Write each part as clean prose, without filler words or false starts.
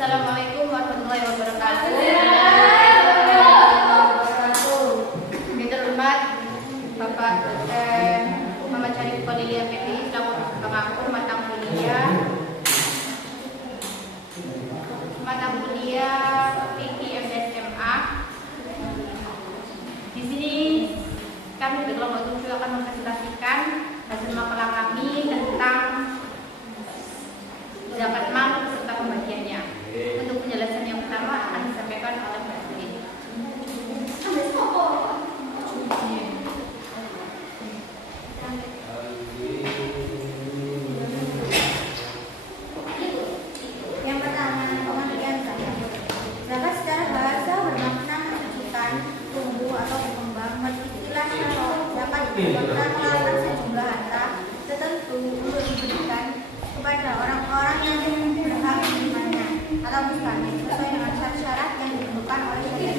Assalamualaikum warahmatullahi wabarakatuh. Yang terhormat Bapak Dosen Muhammad Syarif Kolilia PTI selaku pengaku mata kuliah fikih MSMA. Di sini kami dari kelompok 7 akan mempresentasikan hasil makalah kami tentang zakat mal serta pembagiannya. Untuk penjelasan yang pertama akan disampaikan oleh Mbak Sri. Yang pertama, pengertian zakat. Zakat secara bahasa bermakna menunjukkan tumbuh atau berkembang. Istilah zakat bermakna mengalahkan sejumlah harta tertentu untuk diberikan kepada orang-orang yang berhak menerimanya atau misalnya sesuai dengan syarat-syarat yang ditentukan oleh syariat.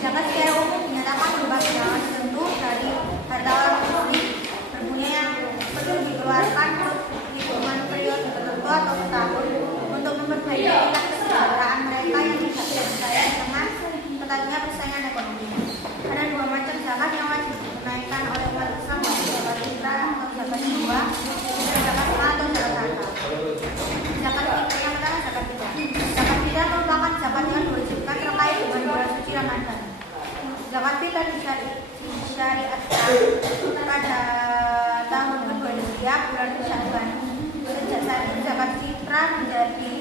Zakat secara umum dinyatakan berupa cadangan tertentu dari harta orang muslim berguna yang perlu dikeluarkan untuk hitungan periode tertentu atau setahun untuk memperbaiki tingkat kesejahteraan mereka yang tidak berdaya dengan ketatnya persaingan ekonomi. Ada dua macam zakat yang wajib ditunaikan oleh umat Islam, zakat fitrah atau zakat jiwa, dan zakat mal atau zakat harta. Zakat fitrah yang pertama zakat fitrah. Zakat fitrah merupakan zakat yang diwajibkan terkait dengan bulan suci Ramadan. Zakat fitrah disyariatkan pada tahun kedua Hijriah bulan Sya'ban. Sejak saat itu zakat fitrah menjadi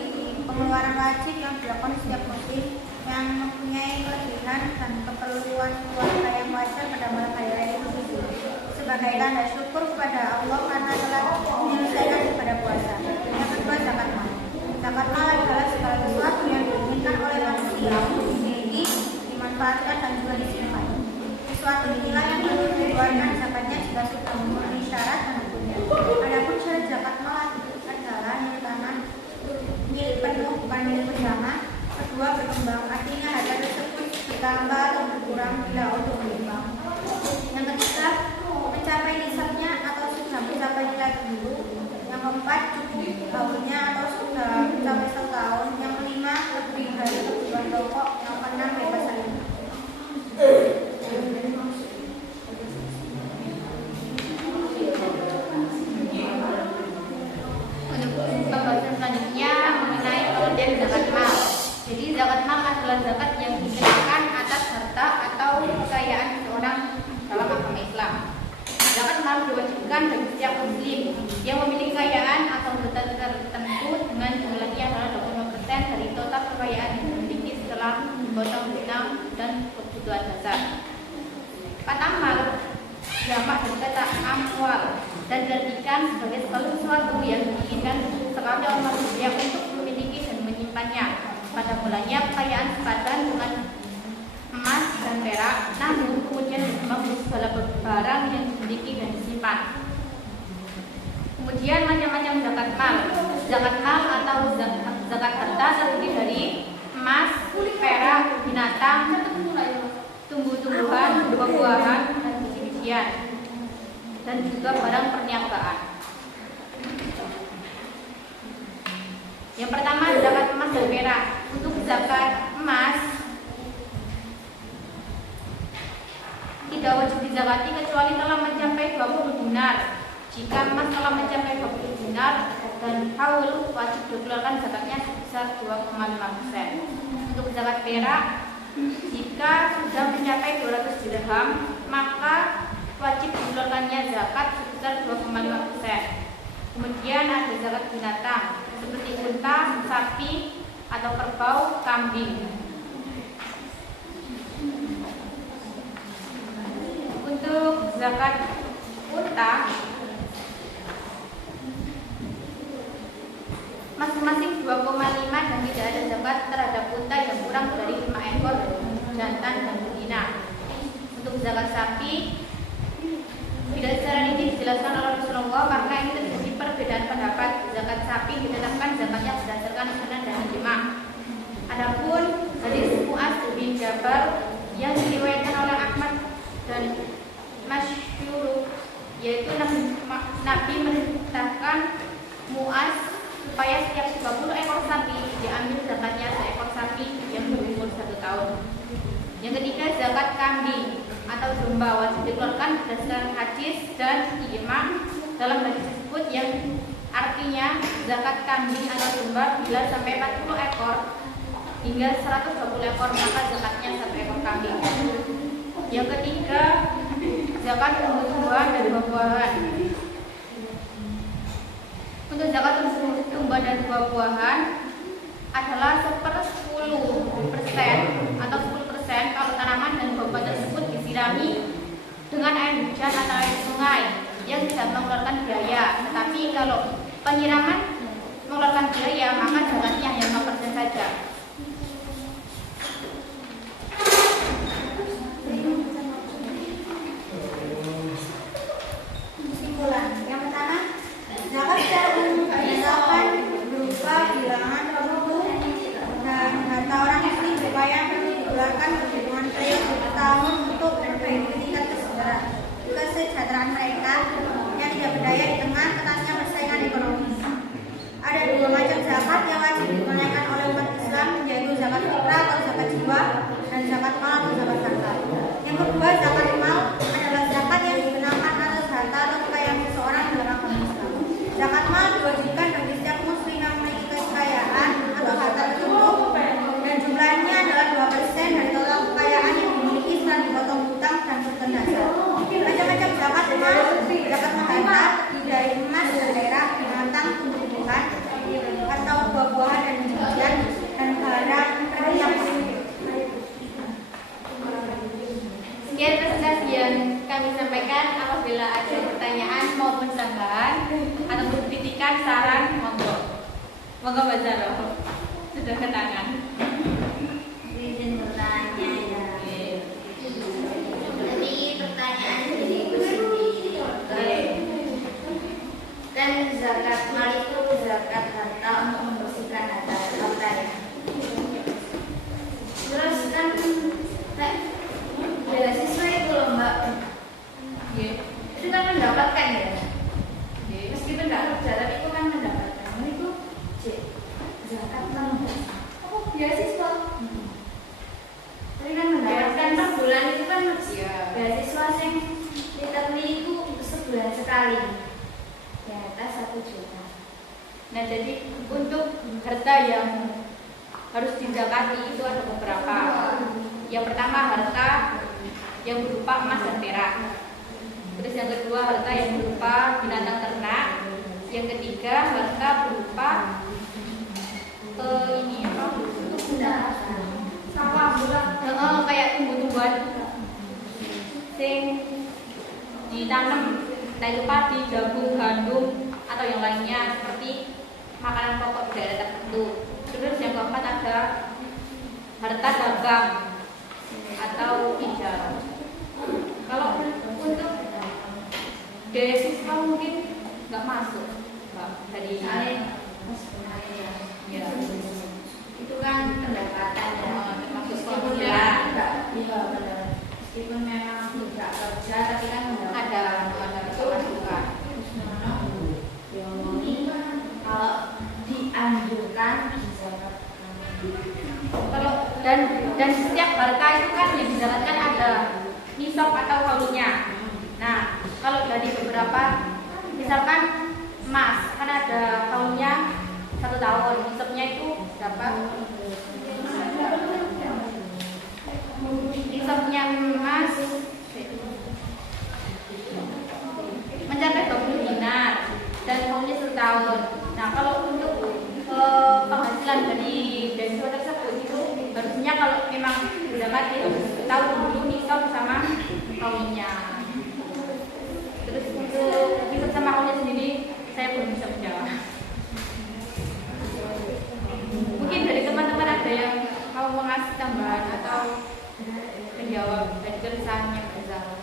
pengeluaran wajib yang dilakukan setiap muslim yang mempunyai kelebihan dan keperluan keluarga yang wajar pada malam hari raya Idul Fitri sebagai tanda syukur kepada Allah karena telah menyelesaikan ibadah puasa. Yang kedua zakat mal. Zakat mal adalah segala sesuatu yang diinginkan oleh manusia untuk dimiliki, dimanfaatkan dan juga disimpan. Sesuatu inilah yang perlu dikeluarkan zakatnya jika sudah memenuhi syarat dan hukumnya. Adapun syarat zakat mal adalah yang pertama milik penuh bukan milik bersama. Kedua berkembang, artinya harta tersebut bertambah atau berkurang bila untuk berkembang. Yang ketiga mencapai nisabnya atau sudah mencapai nilai dulu. Yang keempat cukup tahunnya atau sudah mencapai 1 tahun. Yang kelima lebih dari kebutuhan pokok. Yang keenam bebas salin. Untuk pembahasan selanjutnya mengenai pengertian zakat mal. Jadi zakat mal adalah zakat yang dikenakan atas harta atau kekayaan seseorang dalam agama Islam. Zakat mal diwajibkan bagi setiap muslim yang memiliki kekayaan atau harta tertentu dengan jumlahnya adalah 25% dari total kekayaan yang dimiliki setelah dipotong genap dan kebutuhan dasar. Kata mal jamak dari kata amwal dan diartikan sebagai segala sesuatu yang diinginkan sekali oleh manusia untuk memiliki dan menyimpannya. Pada mulanya kekayaan sepadan dengan emas dan perak, namun kemudian berkembang menjadi segala barang yang dimiliki dan disimpan. Kemudian macam-macam zakat mal. Zakat mal atau zakat harta terdiri dari emas, perak, binatang, tumbuh-tumbuhan, buah-buahan, dan biji-bijian, dan juga barang perniagaan. Yang pertama zakat emas dan perak. Untuk zakat emas tidak wajib dizakati kecuali telah mencapai 20 dinar. Jika emas telah mencapai 20 dinar dan haul, wajib dikeluarkan zakatnya sebesar 2,5%. Untuk zakat perak, jika sudah mencapai 200 dirham, maka wajib dikeluarkannya zakat sebesar 2,5%. Kemudian ada zakat binatang seperti unta, sapi, atau kerbau, kambing. Untuk zakat unta, masing-masing 2,5 dan tidak ada zakat terhadap unta yang kurang dari 5 ekor jantan dan betina. Untuk zakat sapi tidak secara rinci dijelaskan oleh Rasulullah karena ini terjadi perbedaan pendapat. Zakat sapi ditetapkan zakatnya berdasarkan sunnah dan ijma'. Adapun hadis Mu'adz bin Jabal yang diriwayatkan oleh Ahmad dan masyhur, yaitu Nabi memerintahkan Mu'adz supaya setiap 30 ekor sapi diambil zakatnya seekor sapi yang berumur 1 tahun. Yang ketiga, zakat kambing atau domba wajib dikeluarkan berdasarkan hadis dan ijma. Dalam hadis tersebut yang artinya zakat kambing atau domba bila sampai 40 ekor hingga 120 ekor maka zakatnya 1 ekor kambing. Yang ketiga, zakat tumbuh-tumbuhan dan buah-buahan. Untuk zakat tumbuh-tumbuhan dan buah-buahan adalah 10% atau 10% kalau tanaman dan buah-buahan tersebut disirami dengan air hujan atau air sungai yang tidak mengeluarkan biaya. Tetapi kalau penyiraman mengeluarkan biaya maka zakatnya hanya 5% saja. Kesimpulan. Yang pertama, zakat secara umum dilakukan berupa bilangan produk dan harta orang miskin supaya perlu dikeluarkan dengan periode bertahun untuk memperbaiki tingkat kesejahteraan mereka yang tidak berdaya di tengah ketatnya persaingan ekonomi. Ada 2 macam zakat yang wajib ditunaikan oleh umat Islam, yaitu zakat fitrah atau zakat jiwa dan zakat mal atau zakat harta. Yang kedua, zakat mal adalah zakat yang dikenakan atas harta atau kekayaan seseorang dalam agama Islam. Zakat mal diwajibkan bagi setiap muslim yang memiliki kekayaan atau harta tertentu dan jumlahnya adalah 2% dari total kekayaan yang dimiliki setelah dipotong hutang dan bertendasa. Macam-macam zakat mal, zakat harta dari emas dan perak, binatang, tumbuh-tumbuhan atau buah-buahan dan biji-bijian dan barang yang Sekian presentasi yang kami sampaikan. Apabila ada pertanyaan maupun tambahan ataupun kritikan, saran, monggo Mbak Zaro sudah ke tangan. izin bertanya ya. Jadi pertanyaan diriku sendiri. Dan zakat mal itu zakat harta untuk membersihkan harta ya. Terus kan beasiswa itu loh Mbak. Itu kan mendapatkan ya. Meskipun tidak kerja tapi itu kan mendapatkan. Itu zakat mal. Beasiswa. Tapi kan mendapatkan per bulan itu kan beasiswa yang kita beli itu sebulan sekali. Di atas 1 juta. Nah, jadi untuk harta yang harus dizakati itu ada beberapa. Yang pertama, harta yang berupa emas dan perak. Terus yang kedua, harta yang berupa binatang ternak. Yang ketiga, harta berupa sawah, kayak tumbuh-tumbuhan sing ditanam, entah itu padi, jagung, gandum atau yang lainnya seperti makanan pokok di daerah tertentu. Terus yang keempat ada harta dagang atau ijarah. Kalau untuk beasiswa mungkin nggak masuk, Mbak, dari ya. Itu kan pendapatan ya. Termasuk Meskipun penghasilan. Meskipun memang tidak kerja tapi kan ada pemasukan. Kalau dianjurkan dizakat. Kalau dan setiap harta itu kan yang dizakatkan ada nisab atau haulnya. Nah, kalau dari beberapa, misalkan emas kan ada haulnya 1 tahun, nisabnya itu berapa? Nisabnya emas mencapai 20 dinar dan haulnya 1 tahun. Nah, kalau untuk penghasilan dari beasiswa tersebut itu harusnya kalau memang zakat itu tahu dulu nisab sama haulnya. Terus untuk nisab sama haulnya sendiri saya belum bisa menjawab. Mungkin dari teman-teman ada yang mau mengasih tambahan atau menjawab dari keresahannya Mbak Zahra.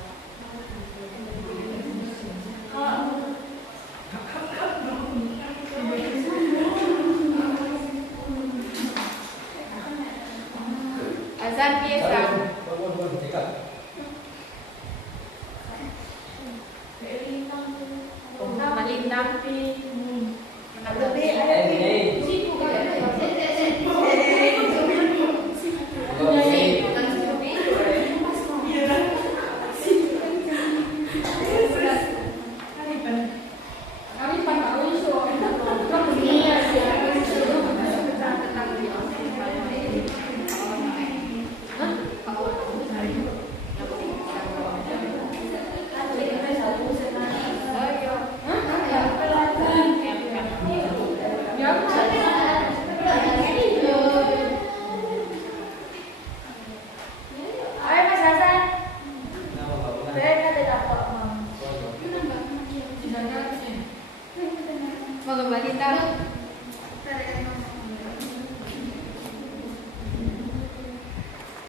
Azan biasa.